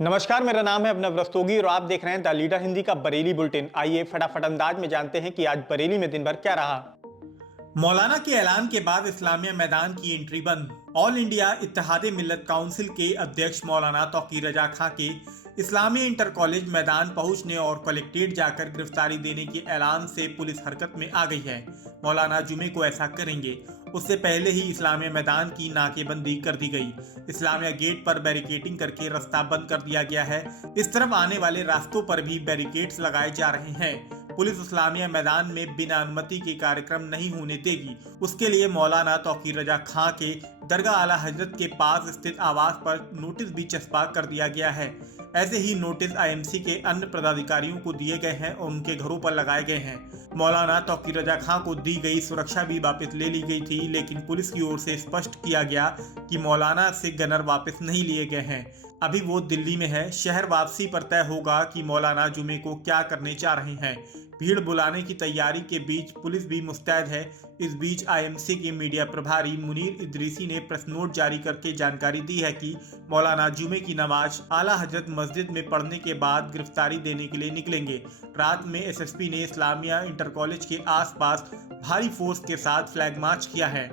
नमस्कार, मेरा नाम है अभिनव रस्तोगी और आप देख रहे हैं द लीडर हिंदी का बरेली बुलेटिन। आइए फटाफट अंदाज में जानते हैं कि आज बरेली में दिन भर क्या रहा। मौलाना के ऐलान के बाद इस्लामिया मैदान की एंट्री बंद। ऑल इंडिया इत्तेहाद मिल्लत काउंसिल के अध्यक्ष मौलाना तौकीर रजा खां के इस्लामी इंटर कॉलेज मैदान पहुंचने और कलेक्ट्रेट जाकर गिरफ्तारी देने के ऐलान से पुलिस हरकत में आ गई है। मौलाना जुमे को ऐसा करेंगे, उससे पहले ही इस्लामिया मैदान की नाकेबंदी कर दी गई। इस्लामिया गेट पर बैरिकेडिंग करके रास्ता बंद कर दिया गया है। इस तरफ आने वाले रास्तों पर भी बैरिकेड्स लगाए जा रहे हैं। पुलिस इस्लामिया मैदान में बिना अनुमति के कार्यक्रम नहीं होने देगी। उसके लिए मौलाना तौकीर रजा खां के दरगाह आला हजरत के पास स्थित आवास पर नोटिस भी चस्पा कर दिया गया है। ऐसे ही नोटिस आईएमसी के अन्य पदाधिकारियों को दिए गए हैं और उनके घरों पर लगाए गए हैं। मौलाना तौकीर रजा खां को दी गई सुरक्षा भी वापस ले ली गई थी, लेकिन पुलिस की ओर से स्पष्ट किया गया कि मौलाना से गनर वापस नहीं लिए गए हैं। अभी वो दिल्ली में है। शहर वापसी पर तय होगा कि मौलाना जुमे को क्या करने जा रहे हैं। भीड़ बुलाने की तैयारी के बीच पुलिस भी मुस्तैद है। इस बीच आईएमसी के मीडिया प्रभारी मुनीर इदरीसी ने प्रेस नोट जारी करके जानकारी दी है कि मौलाना जुमे की नमाज आला हजरत मस्जिद में पढ़ने के बाद गिरफ्तारी देने के लिए निकलेंगे। रात में एसएसपी ने इस्लामिया इंटर कॉलेज के आसपास भारी फोर्स के साथ फ्लैग मार्च किया है।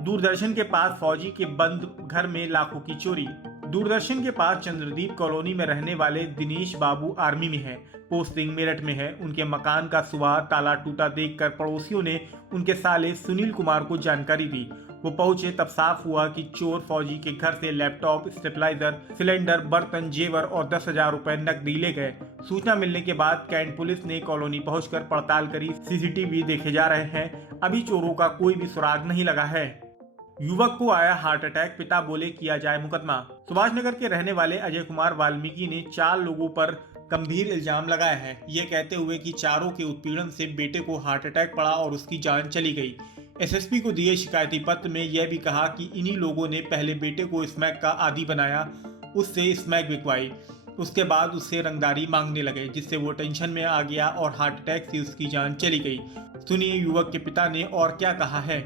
दूरदर्शन के पास फौजी के बंद घर में लाखों की चोरी। दूरदर्शन के पास चंद्रदीप कॉलोनी में रहने वाले दिनेश बाबू आर्मी में है, पोस्टिंग मेरठ में है। उनके मकान का सुबह ताला टूटा देखकर पड़ोसियों ने उनके साले सुनील कुमार को जानकारी दी। वो पहुंचे तब साफ हुआ कि चोर फौजी के घर से लैपटॉप, स्टेबलाइजर, सिलेंडर, बर्तन, जेवर और 10,000 रुपए नकदी ले गए। सूचना मिलने के बाद कैंट पुलिस ने कॉलोनी पहुंचकर पड़ताल करी। सीसीटीवी देखे जा रहे हैं। अभी चोरों का कोई भी सुराग नहीं लगा है। युवक को आया हार्ट अटैक, पिता बोले किया जाए मुकदमा। सुभाष नगर के रहने वाले अजय कुमार वाल्मीकि ने 4 लोगों पर गंभीर इल्जाम लगाया है, ये कहते हुए कि चारों के उत्पीड़न से बेटे को हार्ट अटैक पड़ा और उसकी जान चली गई। एसएसपी को दिए शिकायती पत्र में यह भी कहा कि इन्हीं लोगों ने पहले बेटे को स्मैक का आदी बनाया, उससे स्मैक बिकवाई, उसके बाद उससे रंगदारी मांगने लगे, जिससे वो टेंशन में आ गया और हार्ट अटैक से उसकी जान चली गई। सुनिए युवक के पिता ने और क्या कहा है।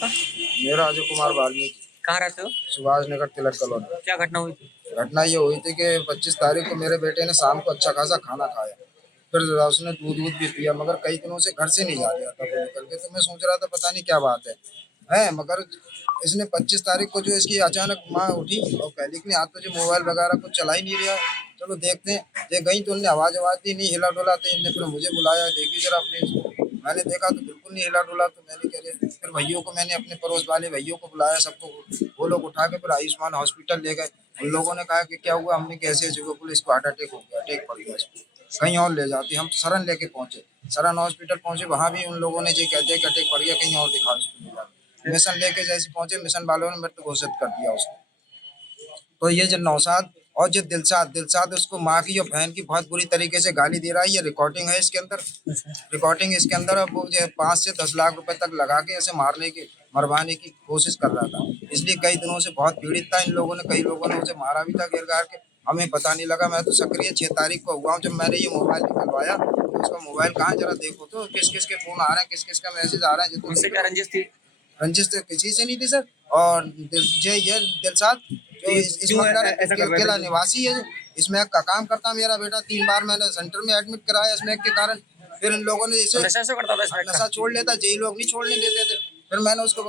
मेरा अजय कुमार वाल्मीकि। कहाँ रहते हो? सुभाष नगर तिलक कॉलोनी। क्या घटना हुई थी? घटना ये हुई थी कि 25 तारीख को मेरे बेटे ने शाम को अच्छा खासा खाना खाया, फिर उसने दूध भी पिया, मगर कई दिनों से घर से नहीं जा रहा था वो निकल के। तो मैं सोच रहा था पता नहीं क्या बात है मगर इसने 25 तारीख को जो इसकी अचानक माँ उठी और कहली कि आज तो जो मोबाइल वगैरह कुछ चला ही नहीं रहा, चलो देखते हैं। ये गई तो उनने आवाज दी, नहीं हिला डोला, तो इनने फिर मुझे बुलाया, देखी जरा अपने। मैंने देखा तो बिल्कुल नहीं हिला डोला। तो मैंने कह रहे, फिर भैयों को, मैंने अपने पड़ोस वाले भैयों को बुलाया, सबको। वो लोग उठा के फिर आयुष्मान हॉस्पिटल ले गए। उन लोगों ने कहा कि क्या हुआ, हमने कैसे जो पुलिस को हार्ट अटैक हो गया, अटैक पड़ गया इसको, कहीं और ले जाते। हम सरन लेके पहुंचे, सरन हॉस्पिटल पहुंचे, वहां भी उन लोगों ने ये कहते हैं कि अटैक पड़ गया, कहीं और दिखाओ इसको। मिशन लेके जैसे पहुंचे, मिशन वालों ने मृत घोषित कर दिया उसको। तो ये जो नौशाद और जो दिलशाद उसको माँ की और बहन की बहुत बुरी तरीके से गाली दे रहा है। ये रिकॉर्डिंग है इसके अंदर, रिकॉर्डिंग इसके अंदर। अब वो जो 5 से 10 लाख रुपए तक लगा के ऐसे मरवाने की कोशिश कर रहा था। इसलिए कई दिनों से बहुत पीड़ित था। इन लोगों ने, कई लोगों ने उसे मारा भी था घेर घार के, हमें पता नहीं लगा। मैं तो सक्रिय 6 तारीख को हुआ हूँ। जब मैंने ये मोबाइल निकलवाया तो उसका मोबाइल कहाँ जरा देखो तो किस किस के फोन आ रहे हैं, किस किस का मैसेज आ रहा है। उनसे क्या रंजिश थी? रंजिश तो किसी से नहीं थी सर। और ये दिलशाद जो किला निवासी है, इसमें का काम करता मेरा बेटा। 3 बार मैंने सेंटर में एडमिट कराया स्मैक के कारण। फिर इन लोगों ने इसे नशा छोड़ लेता, यही लोग नहीं छोड़ने देते थे। फिर मैंने उसको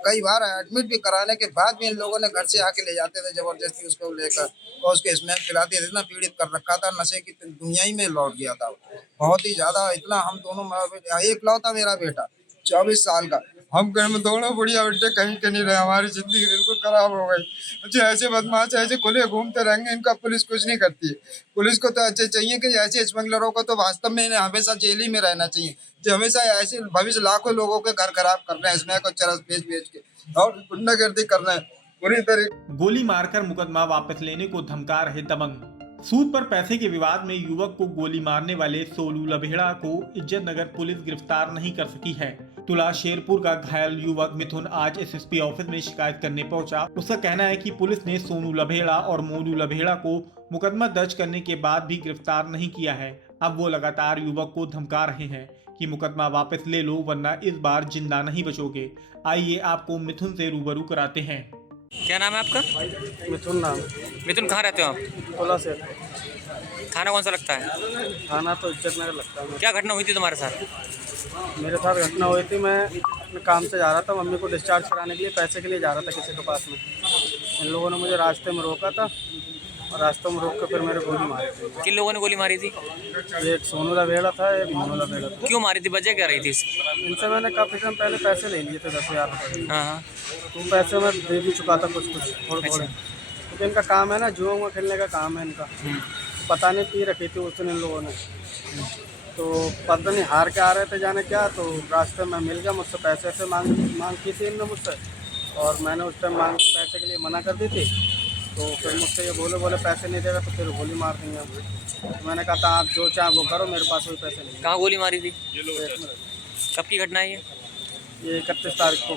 कई बार एडमिट भी कराने के बाद भी इन लोगों ने घर से आके ले जाते थे जबरदस्ती उसको लेकर, और उसके स्मैक पिलाते थे। इतना पीड़ित कर रखा था, नशे की दुनिया ही में लौट गया था बहुत ही ज्यादा। इतना हम दोनों, एक लौता मेरा बेटा 24 साल का, हम घर में दोनों बुढ़िया बेटे कहीं के नहीं रहे। हमारी जिंदगी बिल्कुल खराब हो गई। जो ऐसे बदमाश ऐसे खुले घूमते रहेंगे, इनका पुलिस कुछ नहीं करती है। पुलिस को तो अच्छे चाहिए कि ऐसे स्मगलरों को तो वास्तव में इन्हें हमेशा जेल ही में रहना चाहिए, जो हमेशा ऐसे भविष्य लाखों लोगों के घर खराब कर रहे हैं इसमें को चरस बेच के और गुंडागर्दी कर रहे हैं पूरी तरह। गोली मारकर मुकदमा वापस लेने को धमका रहे दबंग। सूद पर पैसे के विवाद में युवक को गोली मारने वाले सोलू लभेड़ा को इज्जत नगर पुलिस गिरफ्तार नहीं कर सकी है। तुला शेरपुर का घायल युवक मिथुन आज एसएसपी ऑफिस में शिकायत करने पहुंचा। उसका कहना है कि पुलिस ने सोनू लभेड़ा और मोनू लभेड़ा को मुकदमा दर्ज करने के बाद भी गिरफ्तार नहीं किया है। अब वो लगातार युवक को धमका रहे हैं कि मुकदमा वापस ले लो वरना इस बार जिंदा नहीं बचोगे। आइए आपको मिथुन से रूबरू कराते हैं। क्या नाम है आपका? मिथुन नाम। मिथुन, कहाँ रहते हो आप? ओला से। थाना कौन सा लगता है? थाना तो इज्जत नगर लगता है। क्या घटना हुई थी तुम्हारे साथ? मेरे साथ घटना हुई थी, मैं अपने काम से जा रहा था, मम्मी को डिस्चार्ज कराने के लिए पैसे के लिए जा रहा था किसी के पास में। इन लोगों ने मुझे रास्ते में रोका था और रास्ते में रोक कर फिर मेरे गोली मारी थी। किन लोगों ने गोली मारी थी? एक सोनू लवेड़ा था, एक मोनू लवेड़ा था। क्यों मारी थी? वजह क्या रही थी इसकी? इनसे मैंने काफ़ी टाइम पहले पैसे ले लिए थे 10,000 रुपये। हाँ हाँ। तो पैसे मैं दे भी चुका था कुछ थोड़े थोड़े, क्योंकि इनका काम है ना, जुआ में खेलने का काम है इनका। पता नहीं पी रखी थी उस दिन इन लोगों ने, तो पता नहीं हार के आ रहे थे जाने क्या, तो रास्ते में मिल गया, मुझसे पैसे से मांग की थी इनने मुझसे, और मैंने उस टाइम पैसे के लिए मना कर दी थी। तो फिर मुझसे ये बोले पैसे नहीं देगा तो फिर गोली मार देंगे हम। तो मैंने कहा था आप जो चाहे वो करो, मेरे पास कोई पैसे नहीं। कहाँ गोली मारी थी? पेट में। कब की घटना है ये? ये 31 तारीख को।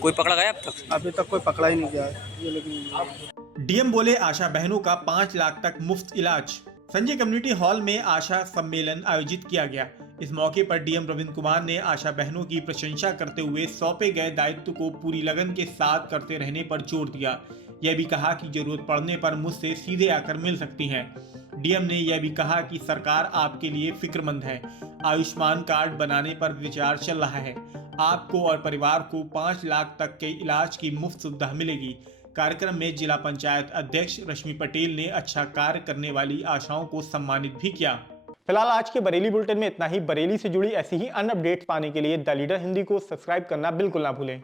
कोई पकड़ा गया अब तक? अभी तक कोई पकड़ा ही नहीं गया है ये, लेकिन डीएम बोले आशा बहनों का 5 लाख तक मुफ्त इलाज। संजय कम्युनिटी हॉल में आशा सम्मेलन आयोजित किया गया। इस मौके पर डीएम रविंद्र कुमार ने आशा बहनों की प्रशंसा करते हुए सौंपे गए दायित्व को पूरी लगन के साथ करते रहने पर जोर दिया। यह भी कहा कि जरूरत पड़ने पर मुझसे सीधे आकर मिल सकती हैं। डीएम ने यह भी कहा कि सरकार आपके लिए फिक्रमंद है। आयुष्मान कार्ड बनाने पर विचार चल रहा है। आपको और परिवार को 5 लाख तक के इलाज की मुफ्त सुविधा मिलेगी। कार्यक्रम में जिला पंचायत अध्यक्ष रश्मि पटेल ने अच्छा कार्य करने वाली आशाओं को सम्मानित भी किया। फिलहाल आज के बरेली बुलेटिन में इतना ही। बरेली से जुड़ी ऐसी ही अन्य अपडेट्स पाने के लिए द लीडर हिंदी को सब्सक्राइब करना बिल्कुल ना भूलें।